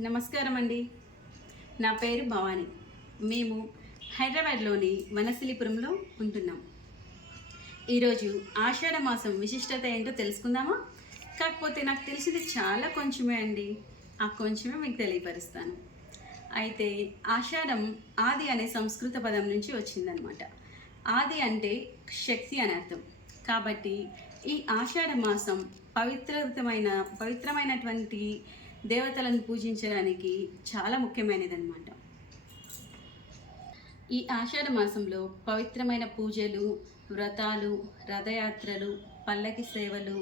నమస్కారం అండి నా పేరు భవాని. మేము హైదరాబాద్లోని వనశిలిపురంలో ఉంటున్నాం. ఈరోజు ఆషాఢ మాసం విశిష్టత ఏంటో తెలుసుకుందామా? కాకపోతే నాకు తెలిసింది చాలా కొంచెమే అండి. ఆ కొంచెమే మీకు తెలియపరుస్తాను. అయితే ఆషాఢం ఆది అనే సంస్కృత పదం నుంచి వచ్చిందనమాట ఆది అంటే శక్తి అని అర్థం. కాబట్టి ఈ ఆషాఢ మాసం పవిత్రమైన పవిత్రమైనటువంటి దేవతలను పూజించడానికి చాలా ముఖ్యమైనదన్నమాట. ఈ ఆషాఢ మాసంలో పవిత్రమైన పూజలు వ్రతాలు రథయాత్రలు పల్లకి సేవలు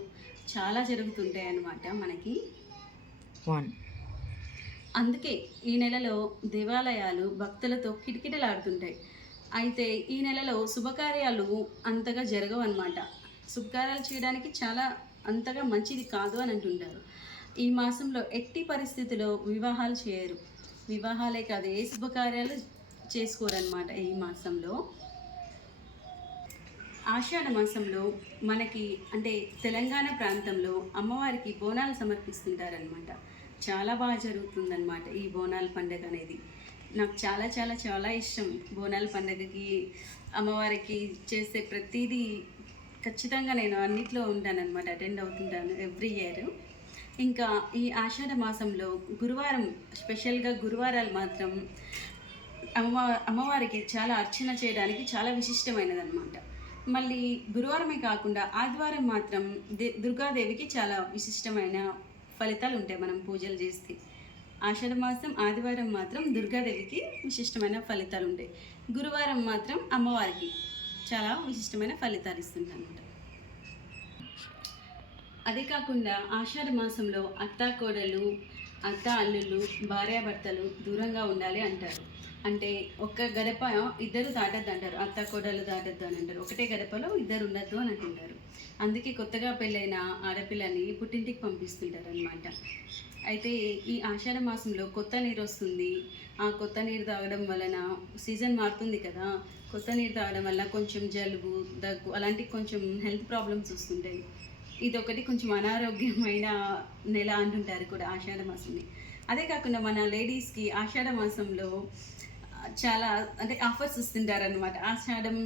చాలా జరుగుతుంటాయి అన్నమాట మనకి అందుకే ఈ నెలలో దేవాలయాలు భక్తులతో కిటకిటలాడుతుంటాయి. అయితే ఈ నెలలో శుభకార్యాలు అంతగా జరగవు అనమాట శుభకార్యాలు చేయడానికి చాలా అంతగా మంచిది కాదు అని అంటుంటారు. ఈ మాసంలో ఎట్టి పరిస్థితిలో వివాహాలు చేయరు. వివాహాలే కాదు ఏ శుభకార్యాలు చేసుకోరన్నమాట ఈ మాసంలో. ఆషాఢ మాసంలో మనకి అంటే తెలంగాణ ప్రాంతంలో అమ్మవారికి బోనాలు సమర్పిస్తుంటారనమాట చాలా బాగా జరుగుతుందన్నమాట ఈ బోనాల పండుగ అనేది. నాకు చాలా చాలా చాలా ఇష్టం బోనాల పండుగకి అమ్మవారికి చేసే ప్రతిదీ ఖచ్చితంగా నేను అన్నిట్లో ఉంటానన్నమాట అటెండ్ అవుతుంటాను ఎవ్రీ ఇయర్. ఇంకా ఈ ఆషాఢ మాసంలో గురువారం స్పెషల్గా గురువారాలు మాత్రం అమ్మవారి అమ్మవారికి చాలా అర్చన చేయడానికి చాలా విశిష్టమైనది అనమాట మళ్ళీ గురువారమే కాకుండా ఆదివారం మాత్రం దే దుర్గాదేవికి చాలా విశిష్టమైన ఫలితాలు ఉంటాయి మనం పూజలు చేస్తే. ఆషాఢ మాసం ఆదివారం మాత్రం దుర్గాదేవికి విశిష్టమైన ఫలితాలు ఉంటాయి. గురువారం మాత్రం అమ్మవారికి చాలా విశిష్టమైన ఫలితాలు ఇస్తుంటాయి అనమాట అదే కాకుండా ఆషాఢ మాసంలో అత్త కోడలు అత్త అల్లుళ్ళు భార్యాభర్తలు దూరంగా ఉండాలి అంటారు. అంటే ఒక్క గడప ఇద్దరు దాటద్దు అంటారు. అత్త కోడలు దాటద్దు అని అంటారు. ఒకటే గడపలో ఇద్దరు ఉండద్దు అని అంటుంటారు. అందుకే కొత్తగా పెళ్ళైన ఆడపిల్లని పుట్టింటికి పంపిస్తుంటారు అనమాట అయితే ఈ ఆషాఢ మాసంలో కొత్త నీరు వస్తుంది. ఆ కొత్త నీరు తాగడం వలన సీజన్ మారుతుంది కదా. కొత్త నీరు తాగడం వల్ల కొంచెం జలుబు దగ్గు అలాంటి కొంచెం హెల్త్ ప్రాబ్లమ్స్ వస్తుంటాయి. ఇదొకటి కొంచెం అనారోగ్యమైన నెల అంటుంటారు కూడా ఆషాఢ మాసంని. అదే కాకుండా మన లేడీస్కి ఆషాఢ మాసంలో చాలా అంటే ఆఫర్స్ ఇస్తుంటారు అనమాట ఆషాఢం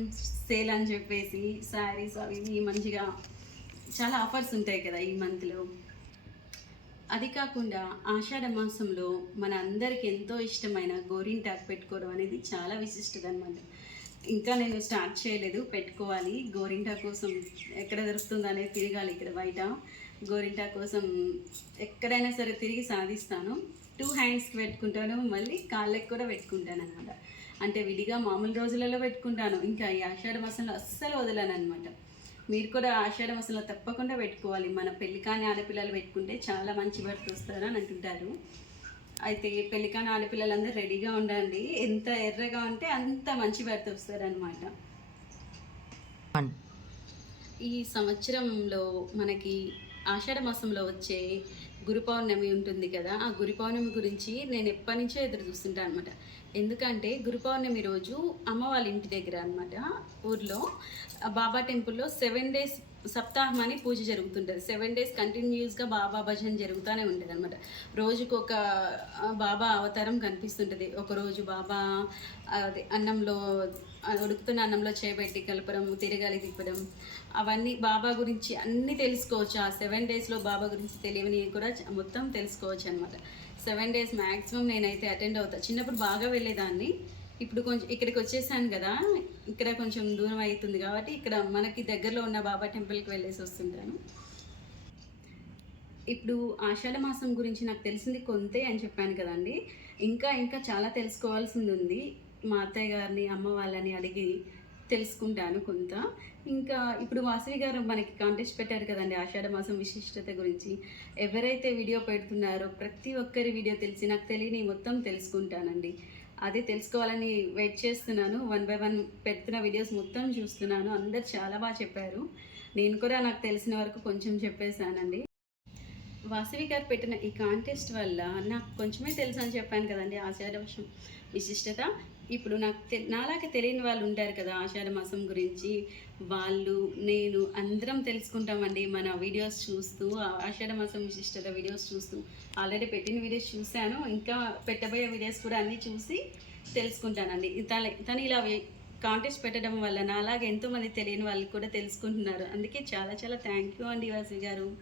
సేల్ అని చెప్పేసి శారీస్ అవి మంచిగా చాలా ఆఫర్స్ ఉంటాయి కదా ఈ మంత్లో. అది కాకుండా ఆషాఢ మాసంలో మన అందరికి ఎంతో ఇష్టమైన గోరింటాకు పెట్టుకోవడం అనేది చాలా విశిష్టత అనమాట ఇంకా నేను స్టార్ట్ చేయలేదు పెట్టుకోవాలి. గోరింటా కోసం ఎక్కడ దొరుకుతుందో అనేది తిరగాలి ఇక్కడ బయట. గోరింటా కోసం ఎక్కడైనా సరే తిరిగి సాధిస్తాను. టూ హ్యాండ్స్కి పెట్టుకుంటాను మళ్ళీ కాళ్ళకి కూడా పెట్టుకుంటాను అనమాట అంటే విడిగా మామూలు రోజులలో పెట్టుకుంటాను. ఇంకా ఈ ఆషాఢ మాసంలో అస్సలు వదలను అనమాట మీరు కూడా ఆషాఢ మాసంలో తప్పకుండా పెట్టుకోవాలి. మన పెళ్ళి కాని ఆడపిల్లలు పెట్టుకుంటే చాలా మంచి భర్త వస్తారని అంటుంటారు. అయితే పెళ్ళికాని ఆడపిల్లలందరూ రెడీగా ఉండండి. ఎంత ఎర్రగా ఉంటే అంత మంచి భర్త వస్తారనమాట ఈ సంవత్సరంలో మనకి ఆషాఢ మాసంలో వచ్చే గురు పౌర్ణమి ఉంటుంది కదా ఆ గురు పౌర్ణమి గురించి నేను ఎప్పటి నుంచో ఎదురు చూస్తుంటాను అనమాట ఎందుకంటే గురు పౌర్ణమి రోజు అమ్మ వాళ్ళ ఇంటి దగ్గర అనమాట ఊర్లో. బాబా టెంపుల్లో సెవెన్ డేస్ సప్తాహం అని పూజ జరుగుతుంటుంది. సెవెన్ డేస్ కంటిన్యూస్గా బాబా భజన జరుగుతూనే ఉంటుంది అనమాట రోజుకు ఒక బాబా అవతారం కనిపిస్తుంటుంది. ఒకరోజు బాబా అదే అన్నంలో ఉడుకుతున్న అన్నంలో చేపెట్టి కలపడం తిరగాలి తిప్పడం అవన్నీ బాబా గురించి అన్నీ తెలుసుకోవచ్చు. ఆ సెవెన్ డేస్లో బాబా గురించి తెలియని కూడా మొత్తం తెలుసుకోవచ్చు అనమాట సెవెన్ డేస్ మ్యాక్సిమం నేనైతే అటెండ్ అవుతా. చిన్నప్పుడు బాగా వెళ్ళేదాన్ని. ఇప్పుడు కొంచెం ఇక్కడికి వచ్చేసాను కదా ఇక్కడ కొంచెం దూరం అవుతుంది కాబట్టి ఇక్కడ మనకి దగ్గరలో ఉన్న బాబా టెంపుల్కి వెళ్ళేసి వస్తుంటాను. ఇప్పుడు ఆషాఢ మాసం గురించి నాకు తెలిసింది కొంతే అని చెప్పాను కదండి. ఇంకా ఇంకా చాలా తెలుసుకోవాల్సింది ఉంది. మా అత్తయ్య గారిని అమ్మ వాళ్ళని అడిగి తెలుసుకుంటాను కొంత. ఇంకా ఇప్పుడు వాసవి గారు మనకి కాంటెస్ట్ పెట్టారు కదండి ఆషాఢ మాసం విశిష్టత గురించి. ఎవరైతే వీడియో పెడుతున్నారో ప్రతి ఒక్కరి వీడియో తెలిసి నాకు తెలియని మొత్తం తెలుసుకుంటానండి. అదే తెలుసుకోవాలని వెయిట్ చేస్తున్నాను. వన్ బై వన్ పెడుతున్న వీడియోస్ మొత్తం చూస్తున్నాను. అందరు చాలా బాగా చెప్పారు. నేను కూడా నాకు తెలిసిన వరకు కొంచెం చెప్పేశానండి. వాసవి గారు పెట్టిన ఈ కాంటెస్ట్ వల్ల నాకు కొంచెమే తెలుసు అని చెప్పాను కదండి ఆషాఢ వర్షం విశిష్టత. ఇప్పుడు నాకు తె- నాలాగా తెలియని వాళ్ళు ఉంటారు కదా ఆషాఢ మాసం గురించి. వాళ్ళు నేను అందరం తెలుసుకుంటామండి మన వీడియోస్ చూస్తూ ఆషాఢ మాసం విశిష్టత వీడియోస్ చూస్తూ. ఆల్రెడీ పెట్టిన వీడియోస్ చూశాను ఇంకా పెట్టబోయే వీడియోస్ కూడా అన్నీ చూసి తెలుసుకుంటానండి. తన తను ఇలా కాంటెస్ట్ పెట్టడం వల్ల నాలాగా ఎంతోమంది తెలియని వాళ్ళు కూడా తెలుసుకుంటున్నారు. అందుకే చాలా చాలా థ్యాంక్ యూ అండి వాసి గారు.